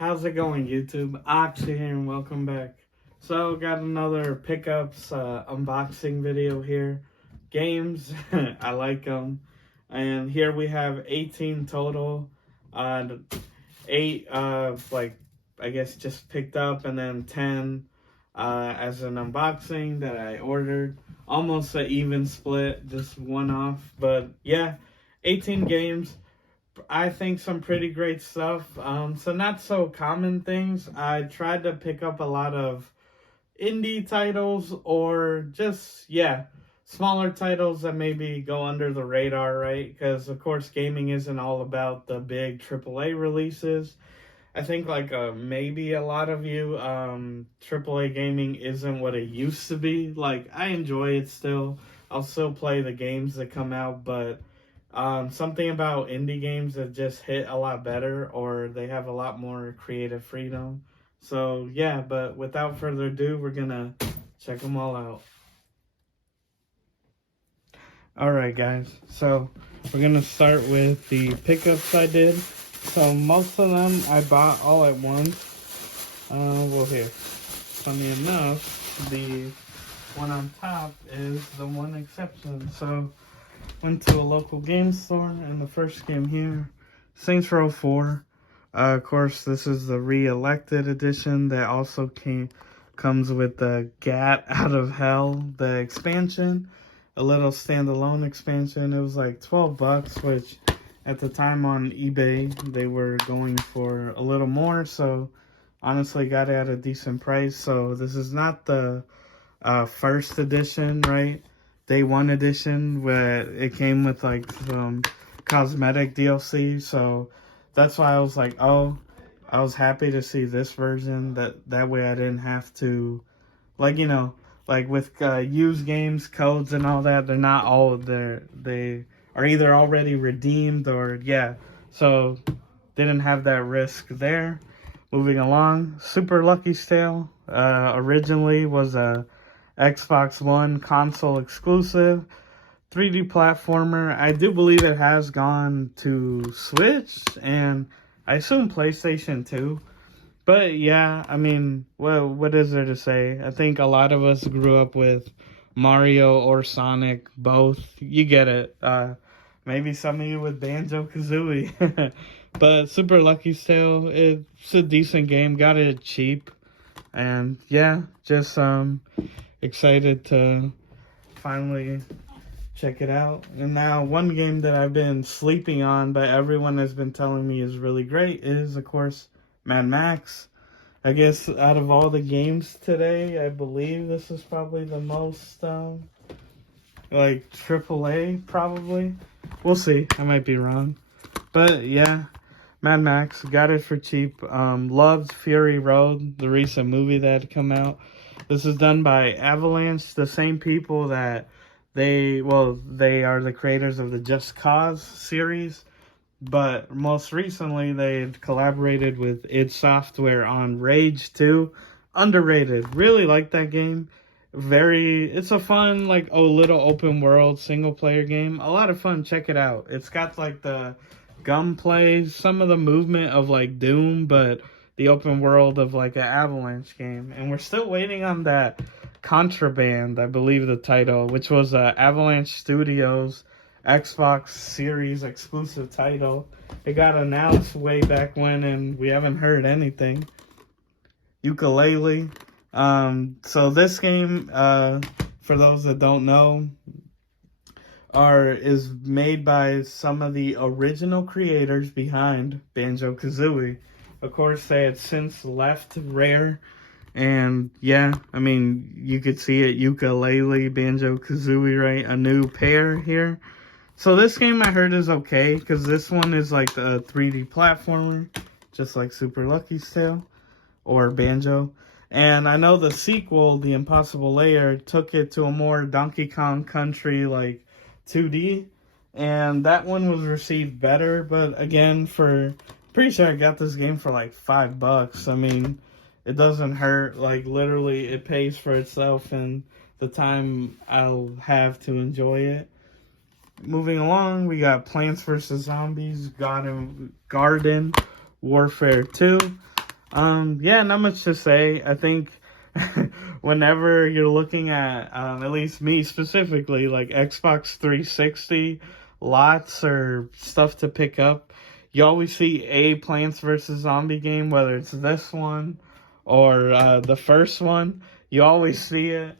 How's it going, YouTube? Ox here, and welcome back. So, got another pickups unboxing video here. Games, I like them. And here we have 18 total. 8, I guess just picked up, and then 10 as an unboxing that I ordered. Almost an even split, just one off. But yeah, 18 games. I think some pretty great stuff. So not so common things. I tried to pick up a lot of indie titles or just, smaller titles that maybe go under the radar, right? Because, of course, gaming isn't all about the big AAA releases. I think, maybe a lot of you, AAA gaming isn't what it used to be. Like, I enjoy it still. I'll still play the games that come out, but something about indie games that just hit a lot better, or they have a lot more creative freedom. So yeah, but without further ado, we're gonna check them all out. Alright guys, so we're gonna start with the pickups I did. So most of them I bought all at once. Well here, funny enough, the one on top is the one exception. So went to a local game store, and the first game here, Saints Row 4. Of course, this is the re-elected edition that also comes with the Gat Out of Hell, the expansion, a little standalone expansion. It was like 12 bucks, which at the time on eBay, they were going for a little more. So honestly, got it at a decent price. So this is not the first edition, right? Day 1 edition, where it came with like some cosmetic DLC, so that's why I was like, oh, I was happy to see this version, that way I didn't have to, like, with used games, codes and all that, they're not all there, they are either already redeemed or, so didn't have that risk there. Moving along, Super Lucky Tale, originally was a Xbox One console exclusive 3D platformer. I do believe it has gone to Switch and I assume PlayStation 2. But yeah, I mean, what is there to say? I think a lot of us grew up with Mario or Sonic, both. You get it. Maybe some of you with Banjo-Kazooie. But Super Lucky Tale, it's a decent game. Got it cheap. And yeah, just excited to finally check it out. And now one game that I've been sleeping on, but everyone has been telling me is really great, is of course Mad Max. I guess out of all the games today, I believe this is probably the most like AAA, probably. We'll see, I might be wrong, but yeah, Mad Max, got it for cheap. Loved Fury Road, the recent movie that had come out. This is done by Avalanche, the same people that they are the creators of the Just Cause series, but most recently they had collaborated with id Software on Rage 2. Underrated. Really like that game. It's a fun, like, little open world single player game. A lot of fun. Check it out. It's got like the gunplay, some of the movement of like Doom, but the open world of like an Avalanche game. And we're still waiting on that Contraband, I believe the title, which was Avalanche Studios Xbox Series exclusive title. It got announced way back when, and we haven't heard anything. Ukulele. So this game, for those that don't know, is made by some of the original creators behind Banjo-Kazooie. Of course, they had since left Rare, and yeah, I mean, you could see it, ukulele, Banjo-Kazooie, right? A new pair here. So this game I heard is okay, because this one is like a 3D platformer, just like Super Lucky Tale or Banjo. And I know the sequel, The Impossible Lair, took it to a more Donkey Kong Country, like 2D, and that one was received better. But again, pretty sure I got this game for like $5. I mean, it doesn't hurt. Like, literally, it pays for itself and the time I'll have to enjoy it. Moving along, we got Plants vs. Zombies Garden Warfare 2. Yeah, not much to say. I think whenever you're looking at least me specifically, like Xbox 360 lots or stuff to pick up, you always see a Plants vs. Zombie game, whether it's this one or the first one. You always see it.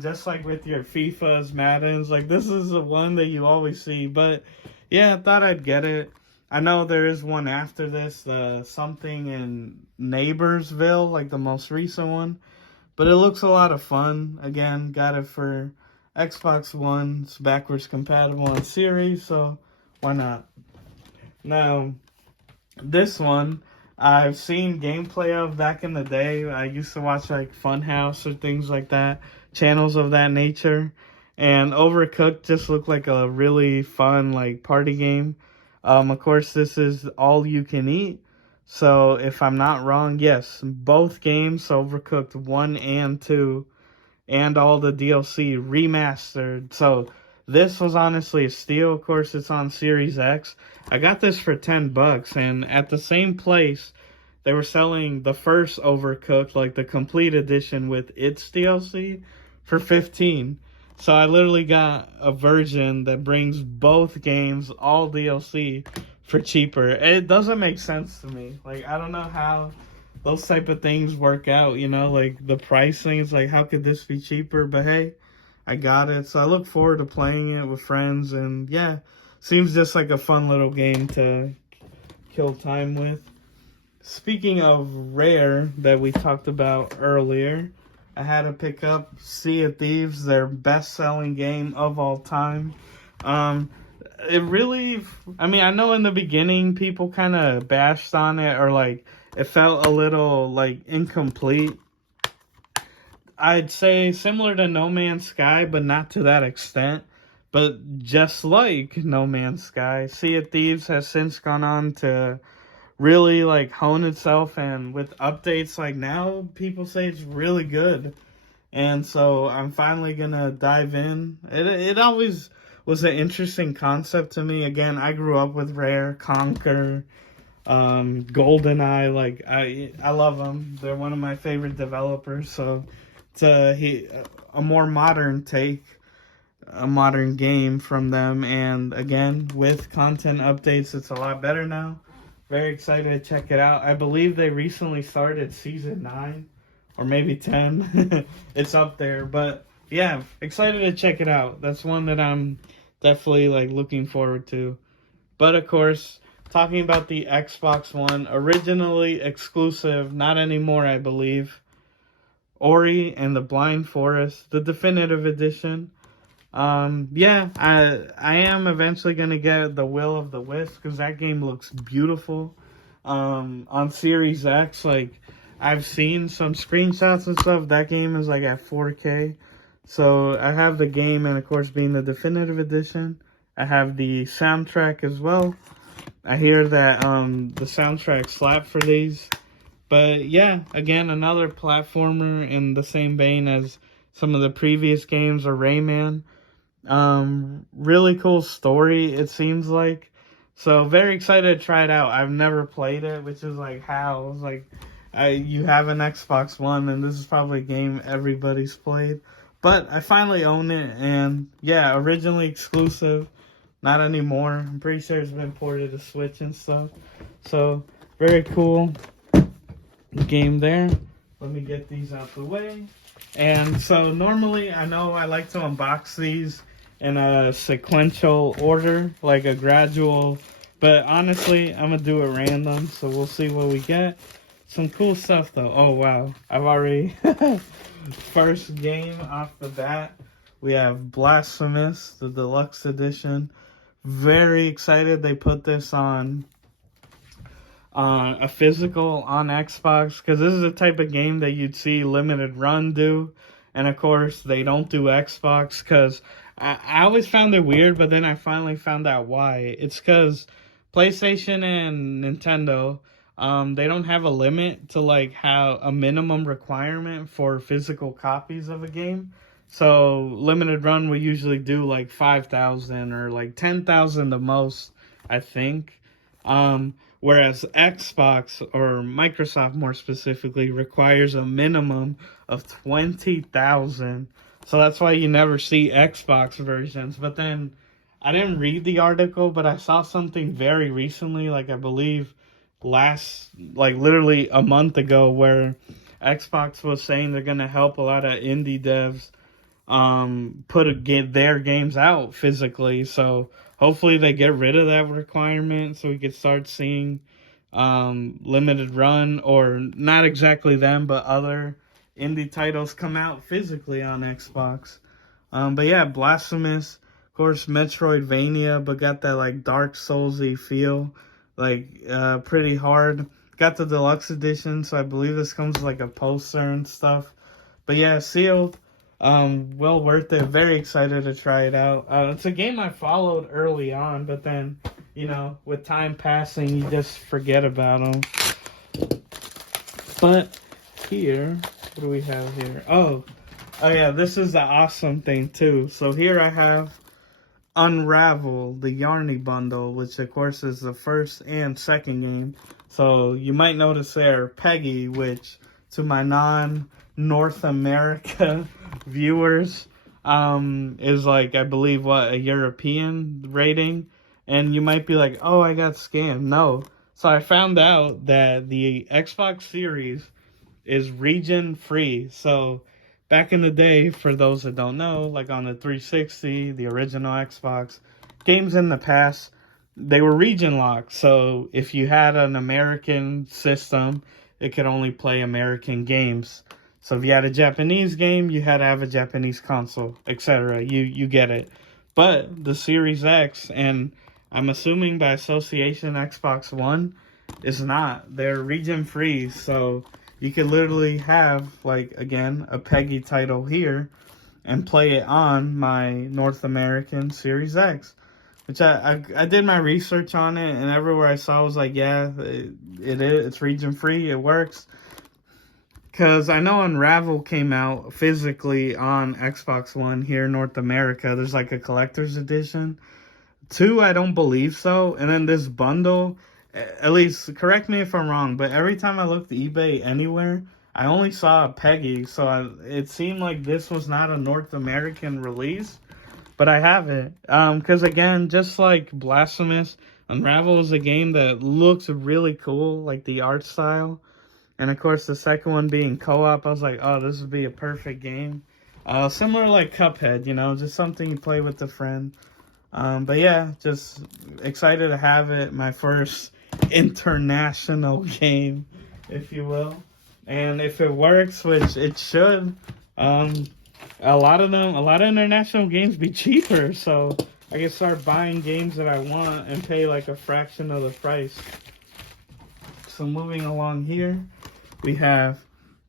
Just like with your FIFAs, Maddens, like this is the one that you always see. But yeah, I thought I'd get it. I know there is one after this, the something in Neighborsville, like the most recent one. But it looks a lot of fun. Again, got it for Xbox One. It's backwards compatible on Series, so why not? Now, this one, I've seen gameplay of back in the day. I used to watch like Funhouse or things like that, channels of that nature. And Overcooked just looked like a really fun like party game. Of course, this is all you can eat. So if I'm not wrong, yes, both games, Overcooked 1 and 2, and all the DLC remastered. So this was honestly a steal. Of course, it's on Series X. I got this for $10, and at the same place, they were selling the first Overcooked, like the complete edition with its DLC, for 15. So I literally got a version that brings both games, all DLC, for cheaper. It doesn't make sense to me. Like, I don't know how those type of things work out, you know, like the pricing is like, how could this be cheaper? But hey, I got it. So I look forward to playing it with friends, and yeah, seems just like a fun little game to kill time with. Speaking of Rare that we talked about earlier, I had to pick up Sea of Thieves, their best-selling game of all time. It really, I mean, I know in the beginning people kind of bashed on it, or like it felt a little like incomplete. I'd say similar to No Man's Sky, but not to that extent. But just like No Man's Sky, Sea of Thieves has since gone on to really like hone itself, and with updates like now, people say it's really good. And so I'm finally gonna dive in. It always was an interesting concept to me. Again, I grew up with Rare, Conquer, GoldenEye. Like I love them. They're one of my favorite developers. So a more modern take, a modern game from them, and again with content updates, it's a lot better now. Very excited to check it out. I believe they recently started season 9 or maybe 10. It's up there, but yeah, excited to check it out. That's one that I'm definitely like looking forward to. But of course, talking about the Xbox One, originally exclusive, not anymore, I believe. Ori and the Blind Forest, the definitive edition. Yeah, I am eventually gonna get the Will of the Wisp because that game looks beautiful. On Series X, like I've seen some screenshots and stuff. That game is like at 4K. So I have the game, and of course, being the definitive edition, I have the soundtrack as well. I hear that the soundtrack slap for these. But yeah, again, another platformer in the same vein as some of the previous games, or Rayman. Really cool story, it seems like. So very excited to try it out. I've never played it, which is like how. It's like you have an Xbox One, and this is probably a game everybody's played. But I finally own it, and yeah, originally exclusive, not anymore. I'm pretty sure it's been ported to Switch and stuff. So very cool game there. Let me get these out the way. And so normally, I know I like to unbox these in a sequential order, like a gradual, but honestly, I'm gonna do it random, so we'll see what we get. Some cool stuff though. Oh wow, I've already first game off the bat, we have Blasphemous, the Deluxe edition. Very excited they put this on a physical on Xbox, because this is the type of game that you'd see Limited Run do, and of course they don't do Xbox, because I always found it weird, but then I finally found out why. It's because PlayStation and Nintendo, they don't have a limit to like how a minimum requirement for physical copies of a game. So Limited Run will usually do like 5,000 or like 10,000 the most, I think. whereas Xbox, or Microsoft more specifically, requires a minimum of 20,000. So that's why you never see Xbox versions. But then I didn't read the article, but I saw something very recently, like I believe like literally a month ago, where Xbox was saying they're gonna help a lot of indie devs get their games out physically. So hopefully they get rid of that requirement so we could start seeing limited run, or not exactly them, but other indie titles come out physically on Xbox. But yeah, Blasphemous, of course, Metroidvania, but got that like Dark Soulsy feel, like pretty hard. Got the deluxe edition, so I believe this comes with like a poster and stuff. But yeah, sealed. Well worth it. Very excited to try it out. It's a game I followed early on, but then, with time passing, you just forget about them. But here, what do we have here? Oh yeah, this is the awesome thing too. So here I have Unravel, the Yarny bundle, which of course is the first and second game. So you might notice there Peggy, which to my non-North America viewers is like, I believe, a European rating. And you might be like, oh, I got scammed. No. So I found out that the Xbox Series is region free. So back in the day, for those that don't know, like on the 360, the original Xbox, games in the past, they were region locked. So if you had an American system, it could only play American games. So if you had a Japanese game, you had to have a Japanese console, etc. You get it. But the Series X, and I'm assuming by association Xbox One, is not. They're region free, so you could literally have, like, again, a Peggy title here and play it on my North American Series X. Which I did my research on it, and everywhere I saw was like, yeah, it is. It's region free. It works. Because I know Unravel came out physically on Xbox One here in North America. There's like a collector's edition. 2, I don't believe so. And then this bundle, at least, correct me if I'm wrong, but every time I looked at eBay anywhere, I only saw a Peggy. So it seemed like this was not a North American release. But I have it. Because again, just like Blasphemous, Unravel is a game that looks really cool, like the art style. And of course, the second one being co-op, I was like, oh, this would be a perfect game. Similar like Cuphead, just something you play with a friend. But yeah, just excited to have it. My first international game, if you will. And if it works, which it should, a lot of international games be cheaper. So I can start buying games that I want and pay like a fraction of the price. So moving along here, we have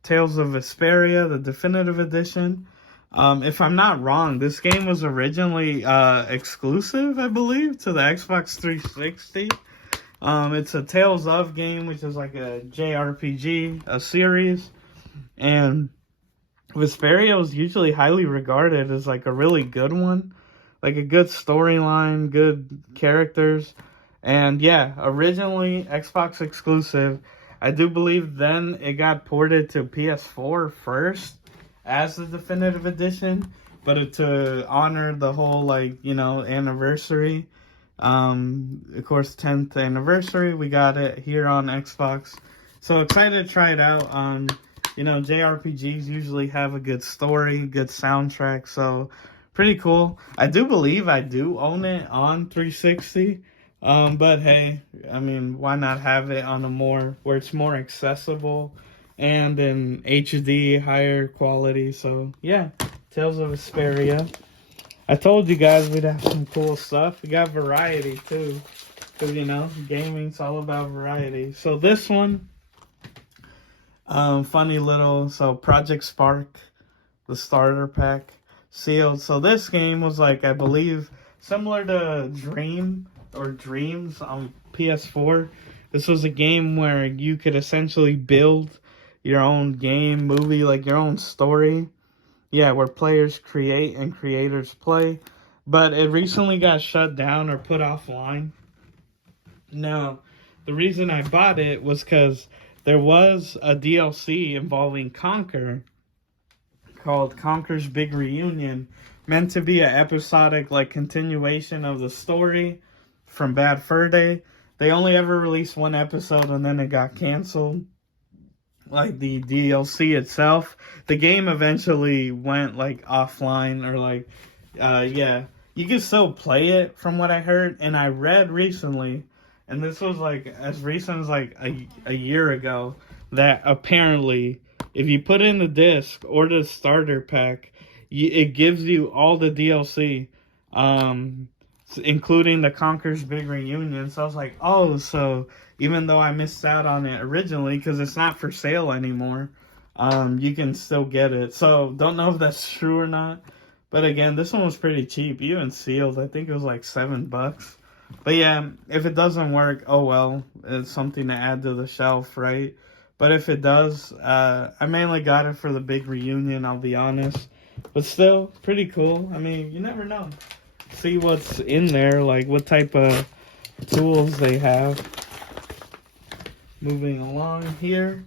Tales of Vesperia, the definitive edition. If I'm not wrong, this game was originally exclusive, I believe, to the Xbox 360. It's a Tales of game, which is like a JRPG, a series. And Vesperia was usually highly regarded as like a really good one. Like a good storyline, good characters. And yeah, originally Xbox exclusive. I do believe then it got ported to PS4 first as the definitive edition, but to honor the whole anniversary, of course 10th anniversary, we got it here on Xbox. So excited to try it out. JRPGs usually have a good story, good soundtrack, so pretty cool. I do believe I do own it on 360. But hey, I mean, why not have it on where it's more accessible and in HD, higher quality. So yeah, Tales of Vesperia. I told you guys we'd have some cool stuff. We got variety too, because gaming's all about variety. So this one, funny little, Project Spark, the starter pack, sealed. So this game was like, I believe, similar to Dreams on PS4. This was a game where you could essentially build your own game, movie, like your own story. Yeah, where players create and creators play. But it recently got shut down or put offline. Now, the reason I bought it was because there was a DLC involving Conquer called Conquer's Big Reunion, meant to be an episodic like continuation of the story from Bad Fur Day. They only ever released one episode and then it got canceled. Like the DLC itself, the game eventually went like offline or like, yeah, you can still play it from what I heard. And I read recently, and this was like as recent as like a year ago, that apparently if you put in the disc or the starter pack, it gives you all the DLC, including the Conquer's Big Reunion. So I was like, oh, so even though I missed out on it originally because it's not for sale anymore, you can still get it. So don't know if that's true or not. But again, this one was pretty cheap, even sealed. I think it was like $7. But yeah, if it doesn't work, oh well, it's something to add to the shelf, right? But if it does, I mainly got it for the big reunion, I'll be honest. But still, pretty cool. I mean, you never know. See what's in there, like what type of tools they have. Moving along here,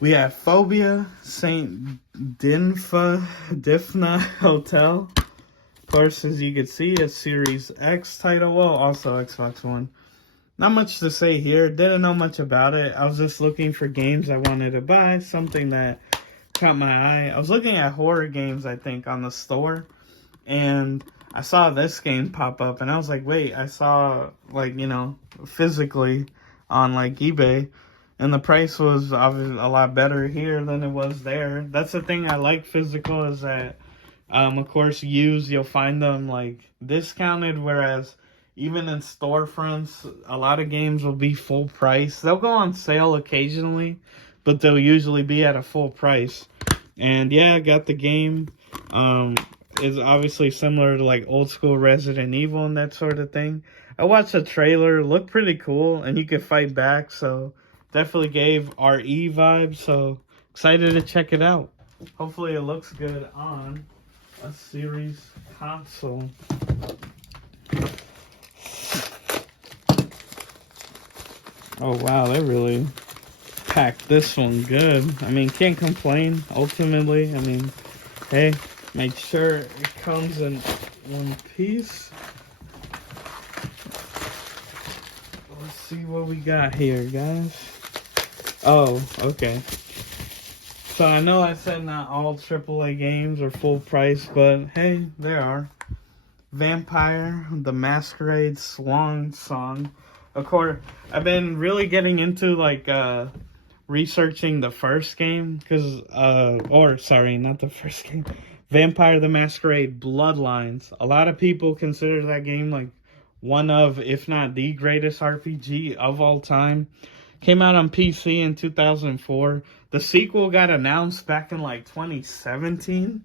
we have Phobia, St. Difna Hotel. Of course, as you can see, a Series X title. Well, also Xbox One. Not much to say here. Didn't know much about it. I was just looking for games I wanted to buy. Something that caught my eye. I was looking at horror games, I think, on the store. And I saw this game pop up. And I was like, wait, I saw, like, you know, physically on, like, eBay. And the price was obviously a lot better here than it was there. That's the thing I like physical is that, of course, used, you'll find them, like, discounted. Whereas even in storefronts, a lot of games will be full price. They'll go on sale occasionally, but they'll usually be at a full price. And yeah, I got the game. It's obviously similar to like old school Resident Evil and that sort of thing. I watched the trailer, looked pretty cool, and you could fight back, so definitely gave RE vibes, so excited to check it out. Hopefully it looks good on a series console. Oh wow, they really packed this one good. I mean, can't complain, ultimately. I mean, hey, make sure it comes in one piece. Let's see what we got here, guys. Oh, okay. So I know I said not all AAA games are full price, but hey, there are. Vampire, the Masquerade Swan Song. Of course, I've been really getting into like researching the first game because, or sorry, not the first game. Vampire the Masquerade Bloodlines. A lot of people consider that game like one of, if not the greatest RPG of all time. Came out on PC in 2004. The sequel got announced back in like 2017.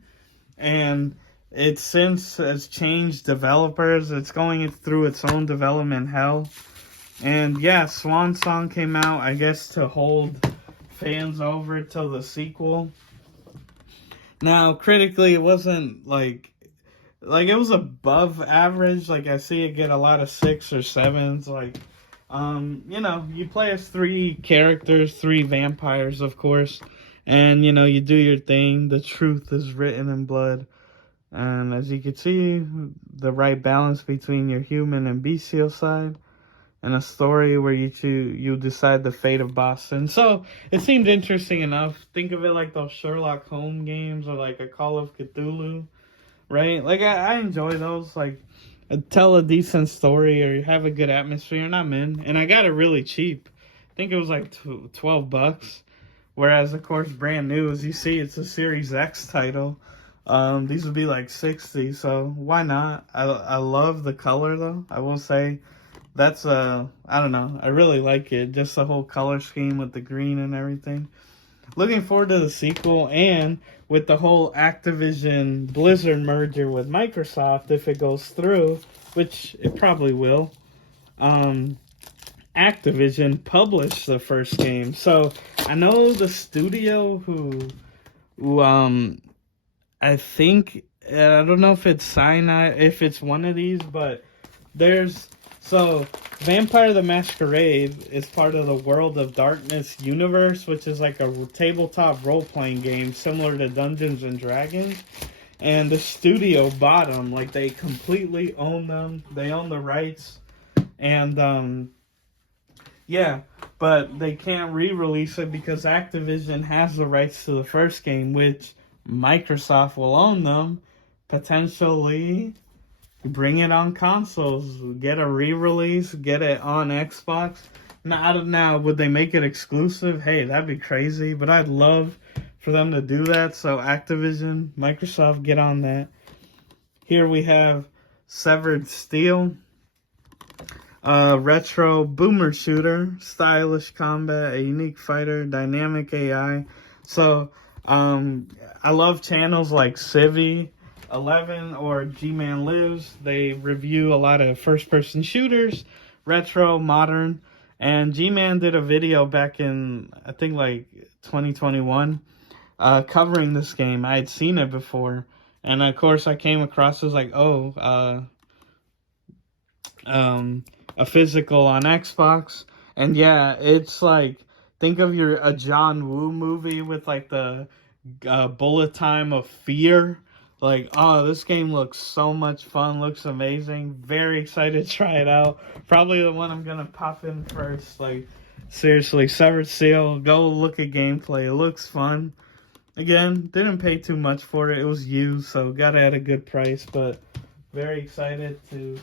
And it since has changed developers. It's going through its own development hell. And yeah, Swan Song came out, I guess, to hold fans over till the sequel. Now, critically, it wasn't like it was above average. Like, I see it get a lot of 6 or 7s. Like, you know, you play as 3 characters, 3 vampires, of course. And, you know, you do your thing. The truth is written in blood. And as you can see, the right balance between your human and bestial side. And a story where you decide the fate of Boston. So, it seemed interesting enough. Think of it like those Sherlock Holmes games or like a Call of Cthulhu, right? Like, I enjoy those. Like, tell a decent story or have a good atmosphere, and I'm in. And I got it really cheap. I think it was like $12. Whereas, of course, brand new, as you see, it's a Series X title. These would be like 60, so why not? I love the color, though. I will say that's I don't know, I really like it, just the whole color scheme with the green and everything. Looking forward to the sequel, and with the whole Activision Blizzard merger with Microsoft, if it goes through, which it probably will, Activision published the first game. So I know the studio who I think, I don't know if it's Sinai, if it's one of these, but there's So, Vampire the Masquerade is part of the World of Darkness universe, which is like a tabletop role-playing game similar to Dungeons and Dragons. And the studio bought them. Like, they completely own them. They own the rights. And, yeah, but they can't re-release it because Activision has the rights to the first game, which Microsoft will own them, potentially bring it on consoles, get a re-release, get it on Xbox. Now, would they make it exclusive? Hey, that'd be crazy, but I'd love for them to do that. So Activision, Microsoft, get on that. Here we have Severed Steel, retro boomer shooter, stylish combat, a unique fighter, dynamic AI. So I love channels like Civi 11 or G-Man Lives. They review a lot of first-person shooters, retro, modern, and G-Man did a video back in, I think, like 2021, covering this game. I had seen it before, and of course I came across it, was like, a physical on Xbox, and yeah, it's like, think of a John Woo movie with like the bullet time of fear. Like, oh, this game looks so much fun, looks amazing. Very excited to try it out. Probably the one I'm gonna pop in first. Like, seriously, Severed Steel, go look at gameplay. It looks fun. Again, didn't pay too much for it. It was used, so got it at a good price, but very excited to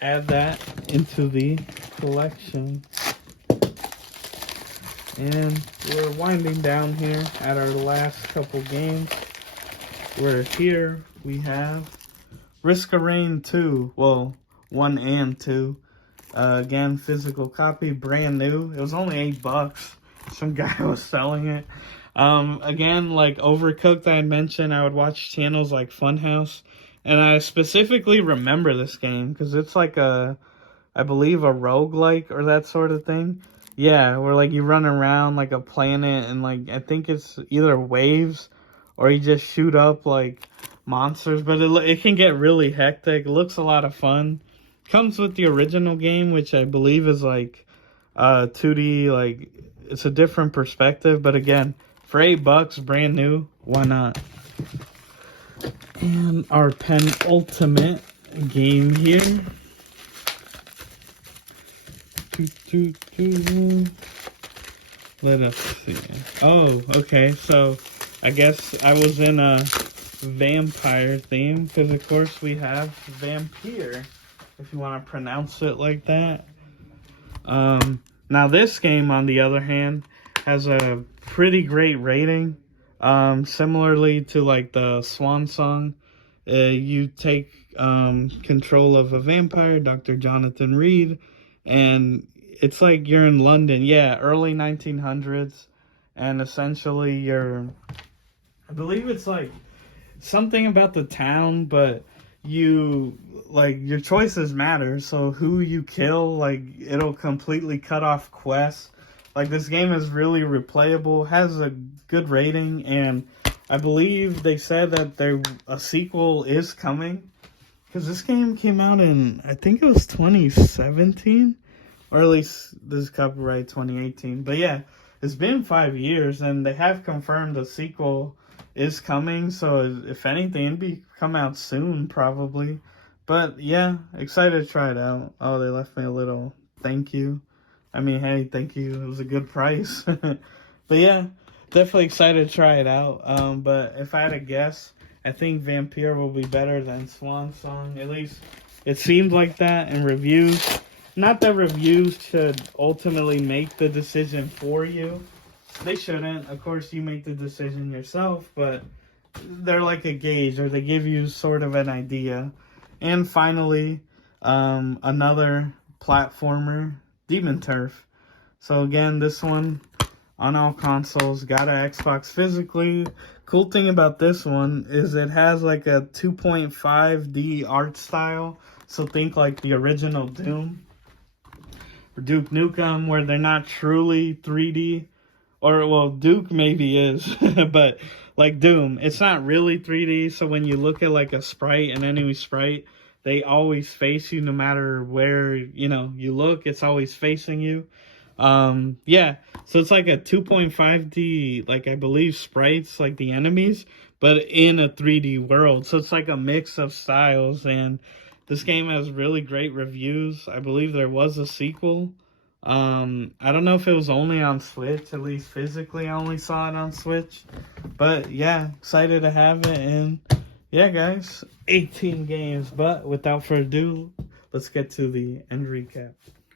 add that into the collection. And we're winding down here at our last couple games. Where here we have Risk of Rain 2. Well, 1 and 2. Again, physical copy, brand new. It was only $8. Some guy was selling it. Again, like Overcooked, I had mentioned, I would watch channels like Funhouse. And I specifically remember this game because it's like I believe a roguelike or that sort of thing. Yeah, where like you run around like a planet and like I think it's either waves or you just shoot up like monsters, but it can get really hectic. It looks a lot of fun. Comes with the original game, which I believe is like 2D, like it's a different perspective, but again, for $8, brand new, why not? And our penultimate game here. Let us see. Oh, okay, so I guess I was in a vampire theme, because of course we have Vampire, if you want to pronounce it like that. Now this game, on the other hand, has a pretty great rating. Similarly to like the Swan Song, you take control of a vampire, Dr. Jonathan Reed, and it's like you're in London, yeah, early 1900s, and essentially I believe it's like something about the town, but your choices matter, so who you kill, like, it'll completely cut off quests. Like, this game is really replayable, has a good rating, and I believe they said that a sequel is coming, because this game came out in, I think it was 2017, or at least this is copyright 2018, but yeah, it's been 5 years, and they have confirmed a sequel is coming, so if anything, it'd come out soon, probably. But yeah, excited to try it out. Oh, they left me a little thank you. I mean, hey, thank you. It was a good price. But yeah, definitely excited to try it out. But if I had to guess, I think Vampire will be better than Swan Song. At least it seemed like that in reviews. Not that reviews should ultimately make the decision for you. They shouldn't. Of course, you make the decision yourself, but they're like a gauge, or they give you sort of an idea. And finally, another platformer, Demon Turf. So again, this one on all consoles, got an Xbox physically. Cool thing about this one is it has like a 2.5D art style. So think like the original Doom or Duke Nukem, where they're not truly 3D. Or, well, Duke maybe is, but like Doom, it's not really 3D, so when you look at like a sprite, an enemy sprite, they always face you no matter where, you know, you look, it's always facing you. Yeah, so it's like a 2.5D, like I believe sprites, like the enemies, but in a 3D world. So it's like a mix of styles, and this game has really great reviews. I believe there was a sequel. I don't know if it was only on Switch, at least physically I only saw it on Switch. But yeah, excited to have it, and yeah guys, 18 games. But without further ado, let's get to the end recap.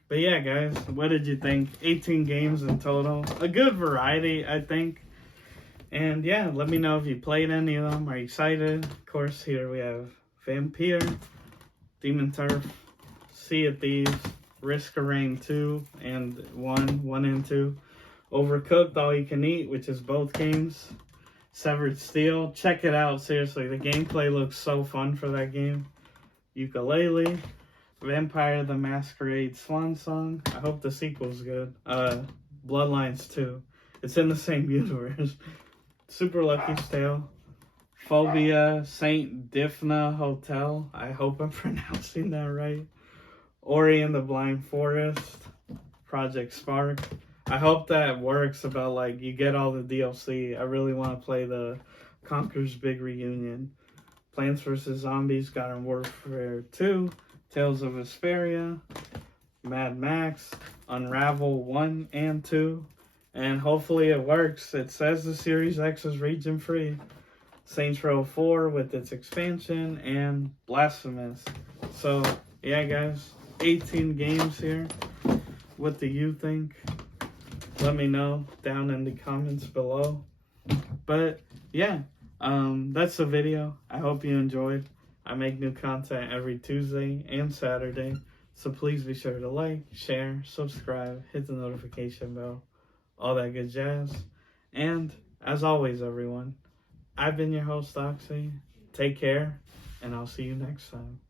But yeah, guys, what did you think? 18 games in total. A good variety, I think. And yeah, let me know if you played any of them. Are you excited? Of course, here we have Vampire, Demon Turf, Sea of Thieves, Risk of Rain 2 and 1 and 2. Overcooked All You Can Eat, which is both games. Severed Steel. Check it out, seriously. The gameplay looks so fun for that game. Ukulele. Vampire the Masquerade Swan Song. I hope the sequel's good. Bloodlines 2. It's in the same universe. Super Lucky's Tale. Phobia Saint Difna Hotel. I hope I'm pronouncing that right. Ori and the Blind Forest. Project Spark. I hope that works about like you get all the DLC. I really want to play the Conker's Big Reunion. Plants vs. Zombies Garden Warfare 2. Tales of Vesperia, Mad Max, Unravel 1 and 2, and hopefully it works. It says the Series X is region free. Saints Row 4 with its expansion, and Blasphemous. So, yeah guys, 18 games here. What do you think? Let me know down in the comments below. But, yeah, that's the video. I hope you enjoyed. I make new content every Tuesday and Saturday, so please be sure to like, share, subscribe, hit the notification bell, all that good jazz. And as always, everyone, I've been your host, Oxy. Take care, and I'll see you next time.